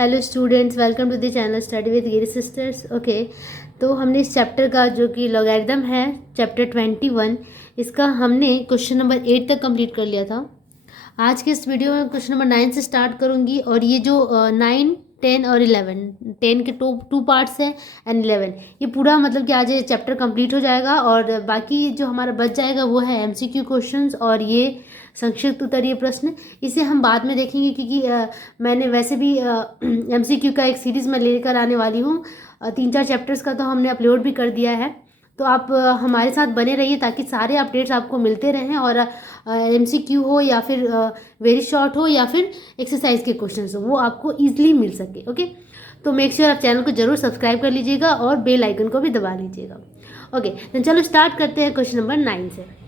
Hello students, welcome to the channel study with Giri sisters. Okay, तो हमने इस chapter का जो कि लॉगरिथम है चैप्टर 21, इसका हमने क्वेश्चन नंबर 8 तक कंप्लीट कर लिया था। आज के इस वीडियो में क्वेश्चन नंबर 9 से स्टार्ट करूंगी और ये जो 9, 10 और 11, 10 के टू पार्ट्स हैं एंड 11, ये पूरा मतलब कि आज ये चैप्टर कंप्लीट हो जाएगा और बाकी जो हमारा बच जाएगा वो है एमसीक्यू क्वेश्चंस और ये संक्षिप्त उत्तरीय प्रश्न। इसे हम बाद में देखेंगे क्योंकि मैंने वैसे भी एमसीक्यू का एक सीरीज़ में लेकर आने वाली हूँ। 3-4 चैप्टर्स का तो हमने अपलोड भी कर दिया है, तो आप हमारे साथ बने रहिए ताकि सारे अपडेट्स आपको मिलते रहें और एमसीक्यू हो या फिर वेरी शॉर्ट हो या फिर एक्सरसाइज के क्वेश्चंस हो, वो आपको ईजिली मिल सके। ओके, तो मेक श्योर आप चैनल को जरूर सब्सक्राइब कर लीजिएगा और बेल आइकन को भी दबा लीजिएगा। ओके, तो चलो स्टार्ट करते हैं क्वेश्चन नंबर 9 से।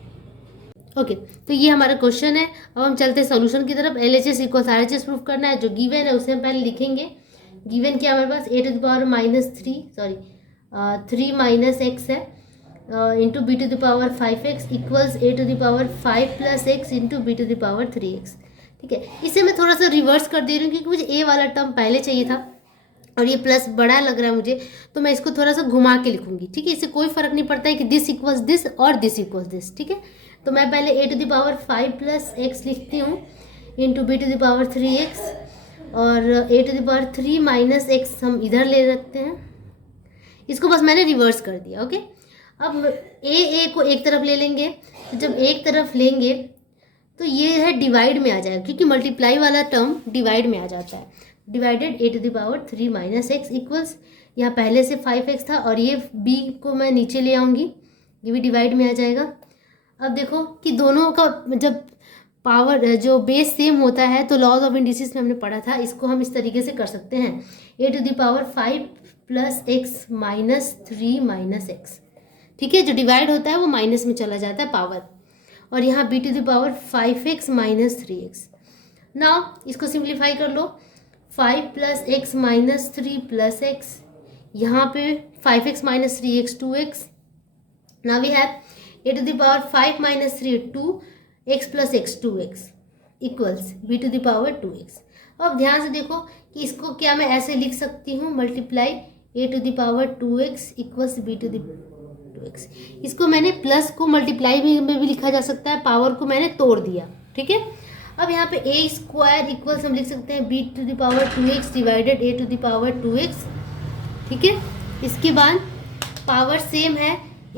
ओके, तो ये हमारा क्वेश्चन है। अब हम चलते हैं सॉल्यूशन की तरफ। LHS इक्वल RHS प्रूफ करना है। जो गिवन है उसे हम पहले लिखेंगे। गिवन क्या हमारे पास थ्री माइनस एक्स है into b to the power 5x equals a to the power 5 plus x into b to the power 3x। ठीक है, इसे मैं थोड़ा सा रिवर्स कर दे रही हूँ क्योंकि मुझे a वाला टर्म पहले चाहिए था और ये प्लस बड़ा लग रहा है मुझे, तो मैं इसको थोड़ा सा घुमा के लिखूंगी। ठीक है, इससे कोई फर्क नहीं पड़ता है कि दिस इक्वल्स दिस और दिस इक्वल्स दिस। ठीक है, तो मैं पहले a to the power 5 plus x लिखती हूँ into b to the power 3x और a to the power 3 minus x हम इधर ले रखते हैं। इसको बस मैंने रिवर्स कर दिया। ओके, अब ए को एक तरफ ले लेंगे, तो जब एक तरफ लेंगे तो ये है डिवाइड में आ जाएगा क्योंकि मल्टीप्लाई वाला टर्म डिवाइड में आ जाता है। Divided a to the power 3 minus x equals, यहाँ पहले से 5x था और ये b को मैं नीचे ले आऊँगी, ये भी डिवाइड में आ जाएगा। अब देखो कि दोनों का जब पावर जो बेस सेम होता है तो लॉज ऑफ इंडिसेस में हमने पढ़ा था, इसको हम इस तरीके से कर सकते हैं। a to the power 5 plus x minus 3 minus x. ठीक है, जो डिवाइड होता है वो माइनस में चला जाता है पावर, और यहाँ b to the power 5x minus 3x। Now इसको सिंप्लीफाई कर लो। 5 plus x minus 3 plus x, यहाँ पे 5x minus 3x 2x। Now we have a to the power 5 minus 3 2x plus x 2x equals b to the power 2x। अब ध्यान से देखो कि इसको क्या मैं ऐसे लिख सकती हूँ, multiply a to the power 2x equals b to the 2x। इसको मैंने प्लस को मल्टीप्लाई में भी लिखा जा सकता है, पावर को मैंने तोड़ दिया। ठीक है, अब यहाँ पे a स्क्वायर इक्वल्स हम लिख सकते हैं b to the power 2x divided a to the power 2x। ठीक है, इसके बाद पावर सेम है b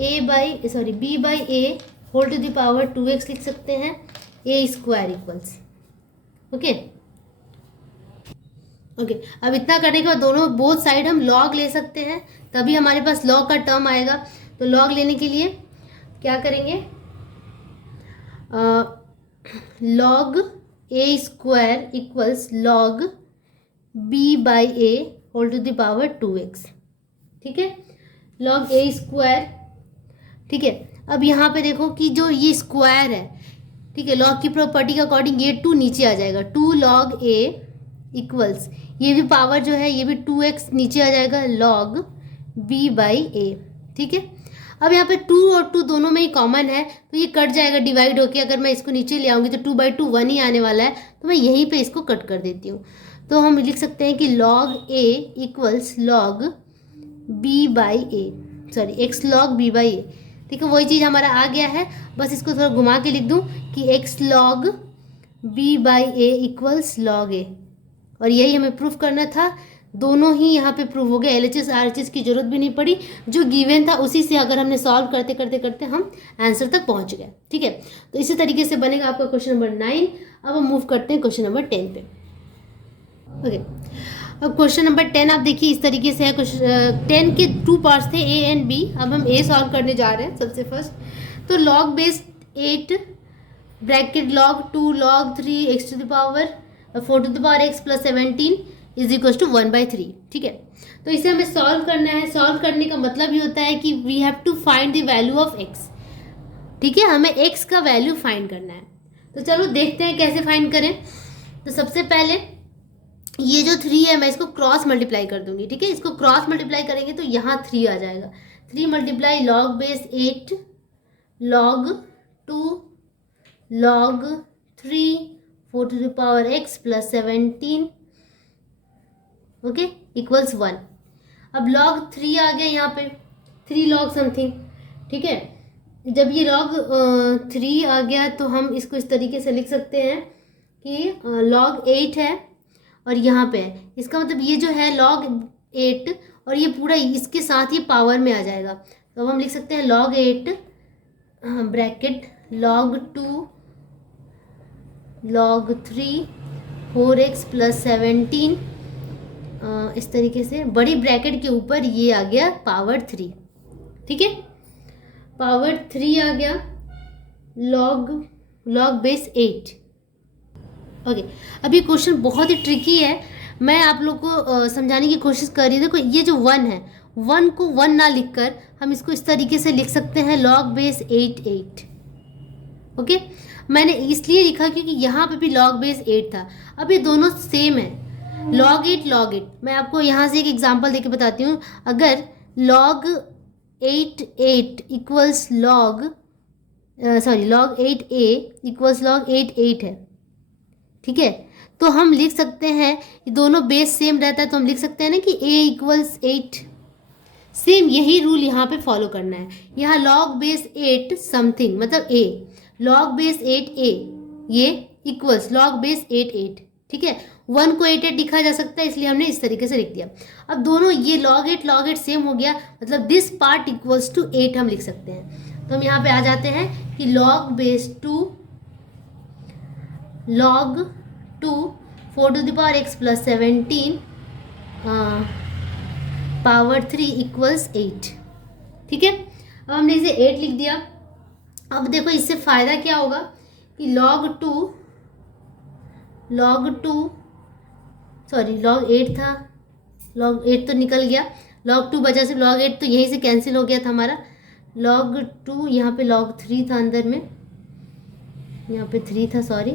by a whole to the power 2x लिख सकते हैं, a स्क्वायर इक्वल्स। ओके, अब इतना करने के बाद दोनों बोथ साइड हम लॉग ले सकते हैं, तभी हमारे पास लॉग का टर्म आएगा। तो लॉग लेने के लिए क्या करेंगे, log a square equals log b by a whole to the power 2x। ठीक है, लॉग a स्क्वायर। ठीक है, अब यहाँ पे देखो कि जो ये स्क्वायर है, ठीक है, लॉग की प्रॉपर्टी के अकॉर्डिंग ये 2 नीचे आ जाएगा, 2 लॉग a इक्वल्स ये भी पावर जो है ये भी 2x नीचे आ जाएगा, लॉग b बाई a। ठीक है, अब यहाँ पे 2 और 2 दोनों में ही कॉमन है तो ये कट जाएगा डिवाइड होके। अगर मैं इसको नीचे ले आऊँगी तो 2/2 1 ही आने वाला है, तो मैं यहीं पे इसको कट कर देती हूँ। तो हम लिख सकते हैं कि log a equals log b by a, sorry x log b by a। ठीक है, वही चीज़ हमारा आ गया है, बस इसको थोड़ा घुमा के लिख दूँ कि x log b by a equals log a, और यही हमें प्रूफ करना था। दोनों ही यहाँ पे प्रूव हो गए, LHS RHS की जरूरत भी नहीं पड़ी, जो गिवन था उसी से अगर हमने सॉल्व करते करते करते हम आंसर तक पहुँच गए। ठीक है, तो इसी तरीके से बनेगा आपका क्वेश्चन नंबर 9। अब हम मूव करते हैं क्वेश्चन नंबर 10 पे। ओके, अब क्वेश्चन नंबर 10 आप देखिए इस तरीके से है। 10 के 2 पार्ट्स थे a एंड b। अब हम a सॉल्व करने जा रहे हैं सबसे फर्स्ट। तो log base 8 bracket log 2 log 3 x to the power 4 to the power x plus 17 is equal to 1/3। ठीक है, तो इसे हमें सॉल्व करना है। सॉल्व करने का मतलब ये होता है कि we have to find the value of x। ठीक है, हमें x का वैल्यू फाइंड करना है। तो चलो देखते हैं कैसे फाइंड करें। तो सबसे पहले ये जो 3 है मैं इसको क्रॉस मल्टीप्लाई कर दूंगी। ठीक है, इसको क्रॉस मल्टीप्लाई करेंगे तो यहाँ 3 आ जाएगा। 3 multiply log base 8 log 2 log 3 4 to the power x plus 17 okay, equals 1। अब log 3 आ गया यहाँ पे, 3 log समथिंग, ठीक है। जब ये log 3 आ गया तो हम इसको इस तरीके से लिख सकते हैं कि log 8 है और यहाँ पे है, इसका मतलब ये जो है log 8 और ये पूरा इसके साथ ही पावर में आ जाएगा। तो अब हम लिख सकते हैं log 8 bracket log 2 log 3 4x plus 17, इस तरीके से बड़ी ब्रैकेट के ऊपर ये आ गया पावर 3, ठीक है। पावर 3 आ गया log बेस 8। ओके, अब ये क्वेश्चन बहुत ही ट्रिकी है, मैं आप लोग को समझाने की कोशिश कर रही हूँ। देखो ये जो 1 है, 1 को 1 ना लिखकर हम इसको इस तरीके से लिख सकते हैं log बेस 8। ओके, मैंने इसलिए लिखा क्योंकि यहाँ पे भी log बेस 8 था। अब ये दोनों सेम है, log 8। मैं आपको यहाँ से एक एग्जांपल देके बताती हूँ। अगर log 8 equals log 8a equals log 8 है, ठीक है। तो हम लिख सकते हैं, ये दोनों बेस सेम रहता है तो हम लिख सकते हैं ना कि a इक्वल्स 8। सेम यही रूल यहाँ पे फॉलो करना है। यहाँ log बेस 8 समथिंग मतलब a, log बेस 8a ये इक्वल्स log बेस 8, ठीक है। 1 को 8 लिखा जा सकता है, इसलिए हमने इस तरीके से लिख दिया। अब दोनों ये log 8 सेम हो गया, मतलब दिस पार्ट इक्वल्स टू 8 हम लिख सकते हैं। तो हम यहाँ पे आ जाते हैं कि log base 2 log 2 4 to the power x plus 17 power 3 equals 8, ठीक है। अब हमने इसे 8 लिख दिया। अब देखो इससे फ़ायदा क्या होगा कि log 8 था, log 8 तो निकल गया, log 2 बचा, सिर्फ log 8 तो यहीं से कैंसिल हो गया था हमारा। log 2 यहाँ पे log 3 था, अंदर में यहाँ पे 3 था, sorry.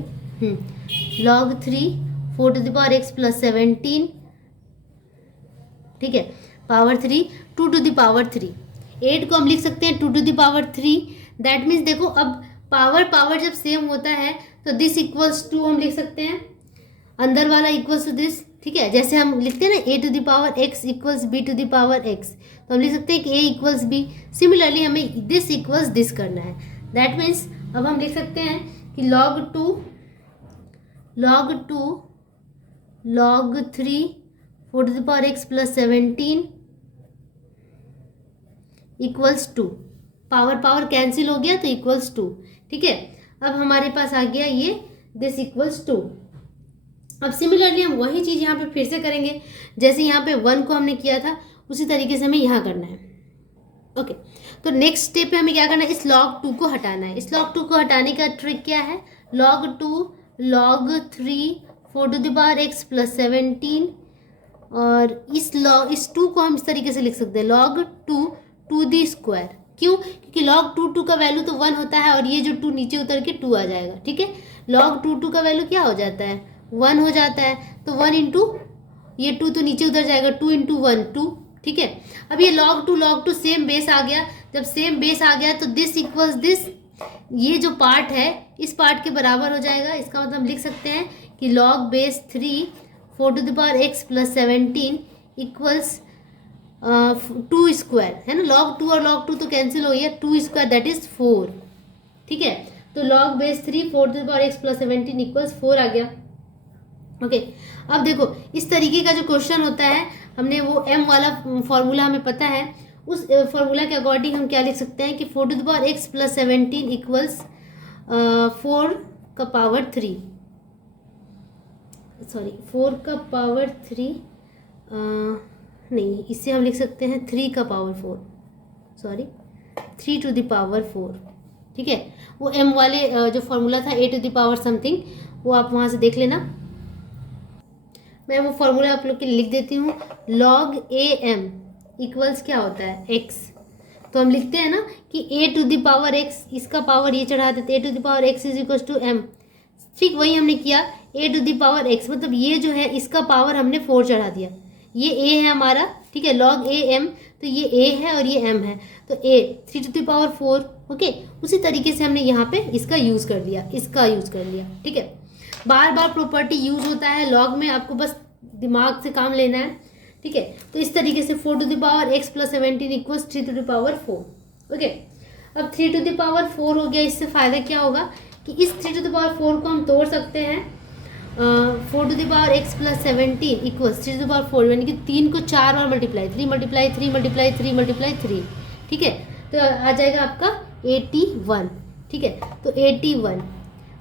log 3 4 to the power x plus 17, ठीक है, पावर 3 2 to the power 3। 8 को हम लिख सकते हैं 2 to the power 3। That means देखो अब पावर जब सेम होता है तो दिस इक्वल्स टू हम लिख सकते हैं, अंदर वाला इक्वल्स टू दिस, ठीक है। जैसे हम लिखते हैं ना a to the power x equals b to the power x, तो हम लिख सकते हैं कि a इक्वल्स b। सिमिलरली हमें दिस इक्वल्स दिस करना है। दैट मीन्स अब हम लिख सकते हैं कि log 2 log 3 4 to the power x plus 17 equals 2। Power cancel हो गया तो इक्वल्स 2, ठीक है। अब हमारे पास आ गया ये दिस इक्वल्स 2। अब सिमिलरली हम वही चीज़ यहाँ पे फिर से करेंगे, जैसे यहाँ पे 1 को हमने किया था उसी तरीके से हमें यहाँ करना है। ओके, तो नेक्स्ट स्टेप पे हमें क्या करना है, इस log 2 को हटाना है। इस log 2 को हटाने का ट्रिक क्या है, log 2 log 3 4 to the power x plus 17, और इस 2 को हम इस तरीके से लिख सकते हैं log 2 टू दी स्क्वायर। क्यों? क्योंकि log 2 का वैल्यू तो 1 होता है और ये जो 2 नीचे उतर के 2 आ जाएगा, ठीक है। log 2 का वैल्यू क्या हो जाता है, 1 हो जाता है, तो 1 इंटू ये 2 तो नीचे उतर जाएगा, 2 इंटू 1 2, ठीक है। अब ये log 2 सेम बेस आ गया। जब सेम बेस आ गया तो दिस इक्वल्स दिस, ये जो पार्ट है इस पार्ट के बराबर हो जाएगा। इसका मतलब हम लिख सकते हैं कि log base 3 4 to the power x plus 17 equals 2 square, है ना। log 2 और log 2 तो कैंसिल हो गया, 2 स्क्वायर दैट इज 4, ठीक है। तो log base 3 4 to the power x plus 17 equals 4 आ गया। ओके, अब देखो इस तरीके का जो क्वेश्चन होता है, हमने वो m वाला फॉर्मूला हमें पता है, उस फॉर्मूला के अकॉर्डिंग हम क्या लिख सकते हैं कि 4 to the power x plus 17 equals 4 का पावर 3, सॉरी 4 का पावर 3 नहीं, इससे हम लिख सकते हैं 3 का power 4, sorry 3 to the power 4, ठीक है। वो m वाले जो फॉर्मूला था a to the power something, वो आप वहाँ से देख लेना। मैं वो फॉर्मूला आप लोग के लिए लिख देती हूँ। log am इक्वल्स क्या होता है, x। तो हम लिखते हैं ना कि a to the power x, इसका पावर ये चढ़ा देते, a to the power x is equals to m। ठीक वही हमने किया, a to the power x मतलब ये जो है इसका पावर हमने 4 चढ़ा दिया, ये a है हमारा, ठीक है। log a m, तो ये a है और ये m है, तो a 3 to the power 4, okay. उसी तरीके से हमने यहाँ पे इसका यूज़ कर लिया, इसका यूज़ कर लिया, ठीक है। बार बार प्रॉपर्टी यूज़ होता है लॉग में, आपको बस दिमाग से काम लेना है। ठीक है। तो इस तरीके से 4 to the power x plus 17 equals 3 to the power 4। Okay, अब 3 टू द पावर 4 हो गया। इससे फ़ायदा क्या होगा कि इस 3 टू द पावर 4 को हम तोड़ सकते हैं। 4 to the power x plus 17 equals 3 to the power 4, यानी कि 3 को 4 और मल्टीप्लाई 3 मल्टीप्लाई 3 मल्टीप्लाई 3 मल्टीप्लाई 3, ठीक है। तो आ जाएगा आपका 81, ठीक है। तो 81,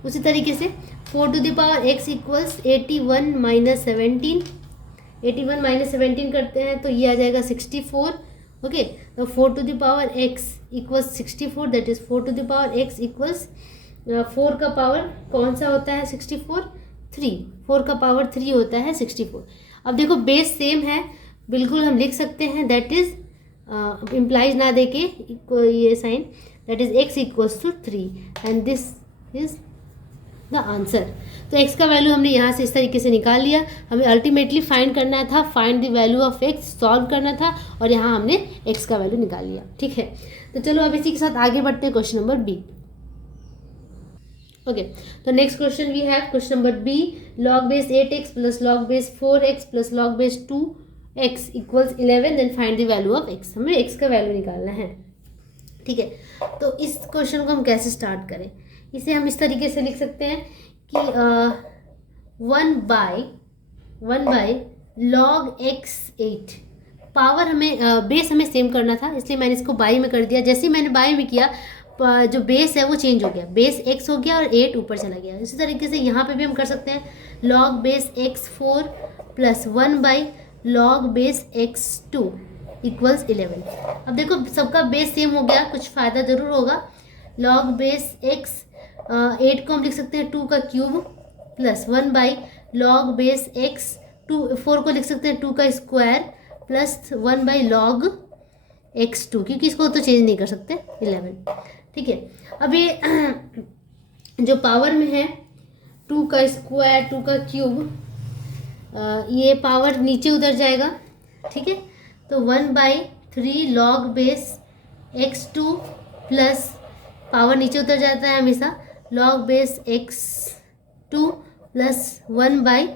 उसी तरीके से 4 to the power x equals 81 minus 17, 81 minus 17 करते हैं तो ये आ जाएगा 64। ओके, तो 4 to the power x equals 64, that is 4 to the power x equals 4 का पावर कौन सा होता है 64, 3, 4 का पावर 3 होता है 64। अब देखो बेस सेम है, बिल्कुल हम लिख सकते हैं, दैट इज इम्प्लाइज ना देके ये sign, that is x equals to 3 and this is the answer. तो x का वैल्यू हमने यहाँ से इस तरीके से निकाल लिया। हमें अल्टीमेटली फाइंड करना था, find the value of x, solve करना था, और यहाँ हमने x का वैल्यू निकाल लिया, ठीक है। तो चलो अब इसी के साथ आगे बढ़ते हैं क्वेश्चन नंबर बी। ओके, तो next question we have question number B, log base 8x plus log base 4x plus log base 2x equals 11, then find the value of x। हमें x का वैल्यू निकालना है, ठीक है। तो इस question को हम कैसे स्टार्ट करें, इसे हम इस तरीके से लिख सकते हैं कि 1 बाई लॉग x8, पावर हमें बेस हमें सेम करना था, इसलिए मैंने इसको बाई में कर दिया। जैसे ही मैंने बाई में किया, जो बेस है वो चेंज हो गया, बेस x हो गया और 8 ऊपर चला गया। इसी तरीके से यहाँ पे भी हम कर सकते हैं, log base x4 plus 1 by log base x2 equals 11। अब देखो सबका बेस सेम हो गया, कुछ फ़ायदा ज़रूर होगा। लॉग बेस x 8 को हम लिख सकते हैं 2 का cube plus 1 by log base x 4 को लिख सकते हैं 2 का square plus 1 by log x2, क्योंकि इसको तो चेंज नहीं कर सकते, 11, ठीक है। अब ये जो पावर में है 2 का स्क्वायर 2 का क्यूब, ये पावर नीचे उधर जाएगा, ठीक है। तो 1/3 log base x2 plus power नीचे उतर जाता है हमेशा, log base x2 plus 1 by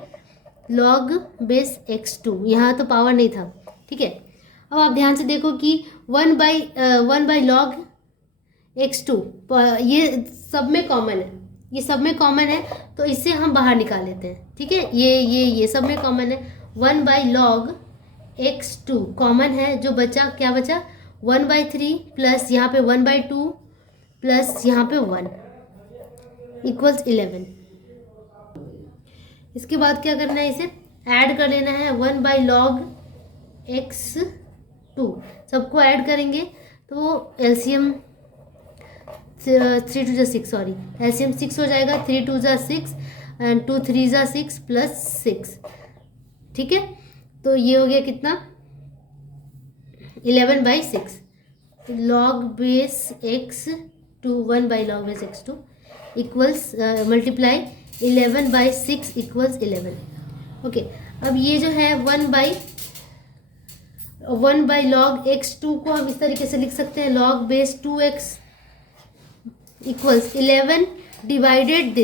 log base x2, यहाँ तो पावर नहीं था, ठीक है। अब आप ध्यान से देखो कि 1 बाई लॉग x2, ये सब में कॉमन है, ये सब में कॉमन है, तो इससे हम बाहर निकाल लेते हैं, ठीक है। ये सब में कॉमन है। 1 बाई लॉग x2 कॉमन है, जो बचा क्या बचा 1/3 प्लस यहाँ पे 1/2 प्लस यहाँ पे 1 इक्वल्स 11। इसके बाद क्या करना है, इसे ऐड कर लेना है 1 बाई लॉग x2, सबको ऐड करेंगे तो एलसीएम 3 2 6, सॉरी एलसीएम 6 हो जाएगा, 3 2 6 एंड 2 3 6 प्लस 6, ठीक है। तो ये हो गया कितना 11/6, log base x2 1 by log base x2 equals multiply 11/6 equals 11। Okay, अब ये जो है 1 बाई लॉग x2 को हम इस तरीके से लिख सकते हैं, log base 2x equals 11 divided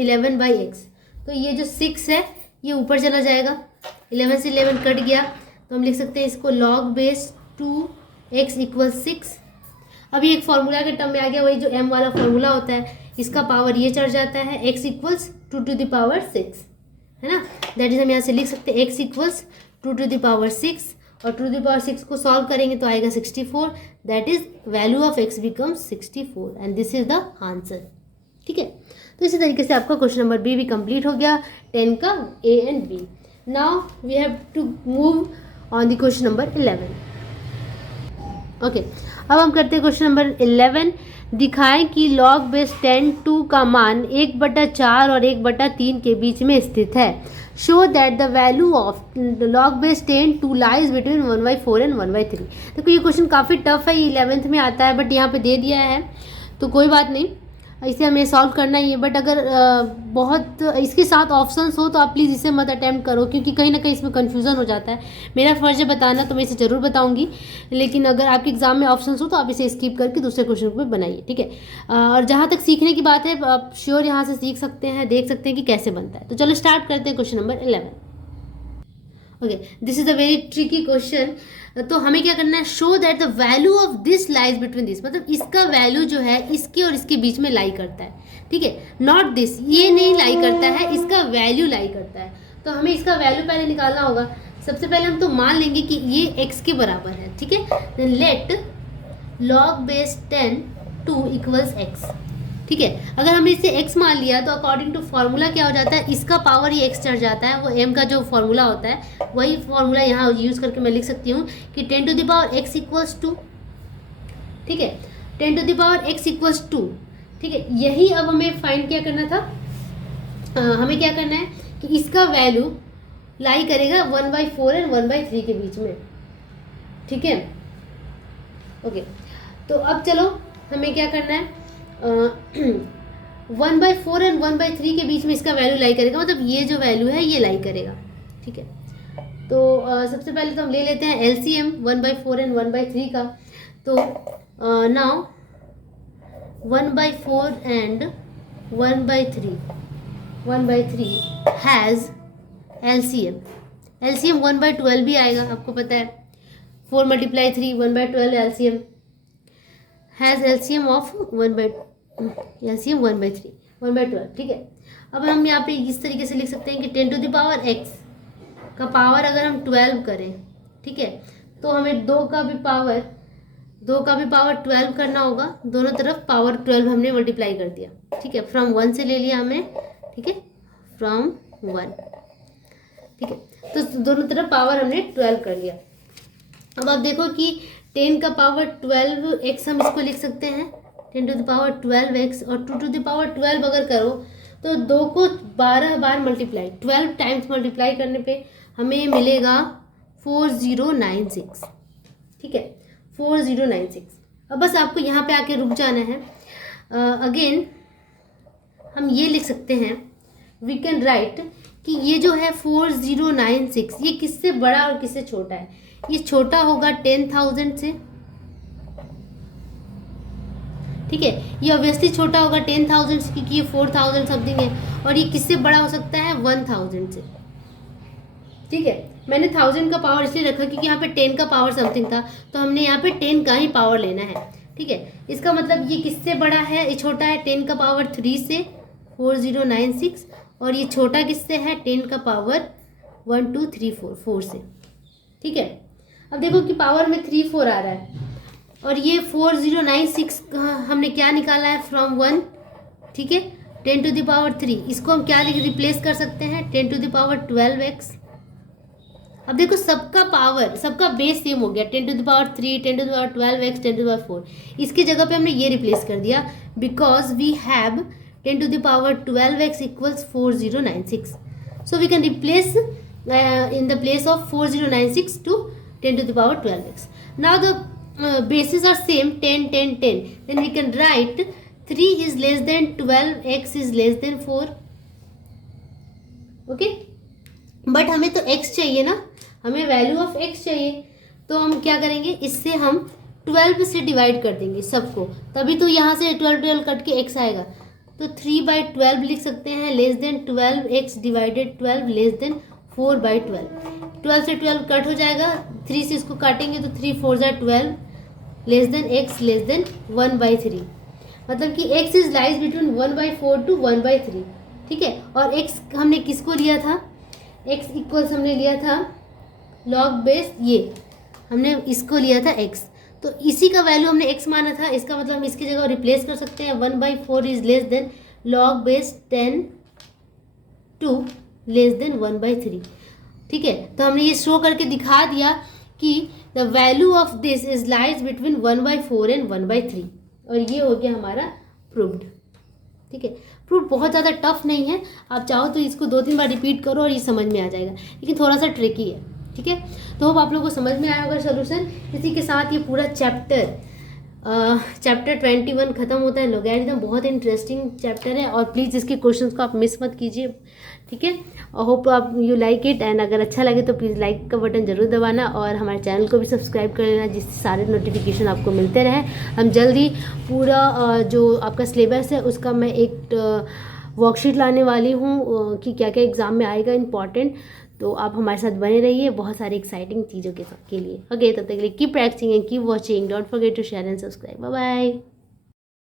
11/x। तो ये जो 6 है ये ऊपर चला जाएगा, 11 से 11 कट गया, तो हम लिख सकते हैं इसको लॉग बेस 2x इक्वल्स 6। अभी एक फार्मूला के टर्म में आ गया, वही जो m वाला फार्मूला होता है, इसका पावर ये चढ़ जाता है, x equals 2 to the power 6, है ना। दैट इज हम यहाँ से लिख सकते हैं x equals 2 to the power 6, और 2 टू द पावर 6 को सॉल्व करेंगे तो आएगा 64, that is value of x becomes 64 and this is the answer, ठीक है। तो इसी तरीके से आपका क्वेश्चन नंबर बी भी कंप्लीट हो गया, 10 का A and B. Now we have to move on the question number 11। Okay, अब हम करते हैं क्वेश्चन नंबर 11। दिखाएं कि लॉग बेस 10 का मान 1/4 और 1/3 के बीच में स्थित है। Show that the value of log base 10 lies between 1/4 and 1/3। देखो ये क्वेश्चन काफ़ी टफ है, ये 11th में आता है, बट यहाँ पे दे दिया है तो कोई बात नहीं, इसे हमें सॉल्व करना ही है। बट अगर बहुत इसके साथ ऑप्शंस हो तो आप प्लीज़ इसे मत अटैम्प्ट करो, क्योंकि कहीं ना कहीं इसमें कन्फ्यूज़न हो जाता है। मेरा फ़र्ज़ है बताना, तो मैं इसे ज़रूर बताऊंगी, लेकिन अगर आपके एग्जाम में ऑप्शंस हो तो आप इसे स्किप करके दूसरे क्वेश्चन को बनाइए, ठीक है। और जहाँ तक सीखने की बात है, आप श्योर यहाँ से सीख सकते हैं, देख सकते हैं कि कैसे बनता है। तो चलो स्टार्ट करते हैं question number 11। Okay, this is a very tricky question. तो हमें क्या करना है, show that the value of this lies between this, मतलब इसका वैल्यू जो है इसके और इसके बीच में लाई करता है, ठीक है, नॉट दिस, ये नहीं लाई करता है, इसका वैल्यू लाई करता है। तो हमें इसका वैल्यू पहले निकालना होगा। सबसे पहले हम तो मान लेंगे कि ये x के बराबर है, ठीक है, then let log base 10 2 equals x, ठीक है। अगर हमने इसे x मान लिया तो अकॉर्डिंग टू फॉर्मूला क्या हो जाता है, इसका पावर ये x चढ़ जाता है, वो m का जो फॉर्मूला होता है वही फॉर्मूला यहाँ यूज़ करके मैं लिख सकती हूँ कि 10 to the power x equals 2, ठीक है, 10 to the power x equals 2, ठीक है। यही अब हमें फाइंड क्या करना था, हमें क्या करना है कि इसका वैल्यू लाई करेगा 1/4 एंड 1/3 के बीच में, ठीक है, ओके। तो अब चलो हमें क्या करना है, 1/4 एंड 1/3 के बीच में इसका वैल्यू लाई करेगा, मतलब ये जो वैल्यू है ये लाई करेगा, ठीक है। तो सबसे पहले तो हम ले लेते हैं एलसीएम 1/4 एंड 1/3 का। तो now 1/4 and 1/3 has LCM, LCM 1/12 भी आएगा, आपको पता है 4 × 3 1/12 एलसीएम हैज़ एलसीएम ऑफ 1/3 1/12, ठीक है। अब हम यहाँ पे इस तरीके से लिख सकते हैं कि 10 टू द पावर x का पावर अगर हम 12 करें, ठीक है, तो हमें 2 का भी पावर 12 करना होगा, दोनों तरफ पावर 12 हमने मल्टीप्लाई कर दिया, ठीक है, फ्रॉम 1 से ले लिया हमने, ठीक है, फ्रॉम 1, ठीक है। तो दोनों तरफ पावर हमने 12 कर लिया। अब आप देखो कि 10 का पावर 12x हम इसको लिख सकते हैं 10 टू द पावर 12x, और 2 टू द पावर 12 अगर करो तो 2 को 12 बार मल्टीप्लाई 12 टाइम्स मल्टीप्लाई करने पे हमें मिलेगा 4096, ठीक है, 4096। अब बस आपको यहाँ पे आके रुक जाना है। अगेन हम ये लिख सकते हैं, वी कैन राइट कि ये जो है 4096 ये किससे बड़ा और किससे छोटा है, ये छोटा होगा 10,000 से, ठीक है, ये ऑब्वियसली छोटा होगा 10,000 से क्योंकि ये 4,000 समथिंग है, और ये किससे बड़ा हो सकता है 1,000 से, ठीक है। मैंने 1000 का पावर इसलिए रखा क्योंकि यहाँ पे 10 का पावर समथिंग था, तो हमने यहाँ पे 10 का ही पावर लेना है, ठीक है। इसका मतलब ये किससे बड़ा है, ये छोटा है 10 का पावर 3 से 4096, और ये छोटा किससे है 10 का पावर 1 2 3 4 से, ठीक है। अब देखो कि पावर में 3 4 आ रहा है, और ये 4096 हमने क्या निकाला है फ्रॉम 1, ठीक है, 10 टू द पावर 3, इसको हम क्या रिप्लेस कर सकते हैं 10 टू द पावर 12x। अब देखो सबका पावर सबका बेस सेम हो गया, 10 to the power 3 10 to the power 12x 10 to the power 4, इसकी जगह पे हमने ये रिप्लेस कर दिया because we have 10 to the power 12x equals 4096. So we can replace in the place of 4096 to 10 to the power 12x. Now the bases are same 10 10 10. Then we can write 3 is less than 12, x is less than 4. Okay? But हमें तो x चाहिए ना, हमें value of x चाहिए, तो हम क्या करेंगे, इससे हम 12 से डिवाइड कर देंगे सबको, तभी तो यहाँ से 12 कट के x आएगा। तो 3/12 लिख सकते हैं, less than 12x divided 12 less then 4/12। 12 से 12 कट हो जाएगा, 3 से इसको काटेंगे तो 3 4 12 less than x less than 1/3, मतलब कि x is lies between 1/4 to 1/3, ठीक है। और x हमने किसको लिया था, x इक्वल्स हमने लिया था लॉग बेस, ये हमने इसको लिया था x, तो इसी का वैल्यू हमने x माना था, इसका मतलब हम इसकी जगह रिप्लेस कर सकते हैं 1/4 is less than log base 10 two less than 1/3, ठीक है। तो हमने ये शो करके दिखा दिया कि the value of this is lies between 1/4 and 1/3, और ये हो गया हमारा प्रूव्ड, ठीक है। प्रूफ बहुत ज़्यादा टफ नहीं है, आप चाहो तो इसको 2-3 बार रिपीट करो और ये समझ में आ जाएगा, लेकिन थोड़ा सा ट्रिकी है, ठीक है। तो होप आप लोगों को समझ में आया होगा सोल्यूशन। इसी के साथ ये पूरा चैप्टर 21 ख़त्म होता है। लॉगरिथम बहुत इंटरेस्टिंग चैप्टर है, और प्लीज़ इसके क्वेश्चंस को आप मिस मत कीजिए, ठीक है। और होप आप यू लाइक इट, एंड अगर अच्छा लगे तो प्लीज़ लाइक का बटन ज़रूर दबाना, और हमारे चैनल को भी सब्सक्राइब कर लेना, जिससे सारे नोटिफिकेशन आपको मिलते रहे। हम जल्दी पूरा जो आपका सिलेबस है उसका मैं एक वर्कशीट लाने वाली हूँ कि क्या क्या एग्ज़ाम में आएगा इम्पॉर्टेंट, तो आप हमारे साथ बने रहिए बहुत सारी एक्साइटिंग चीज़ों के लिए। ओके, तब तक के लिए keep practising and keep watching, don't forget to share and subscribe. Bye bye.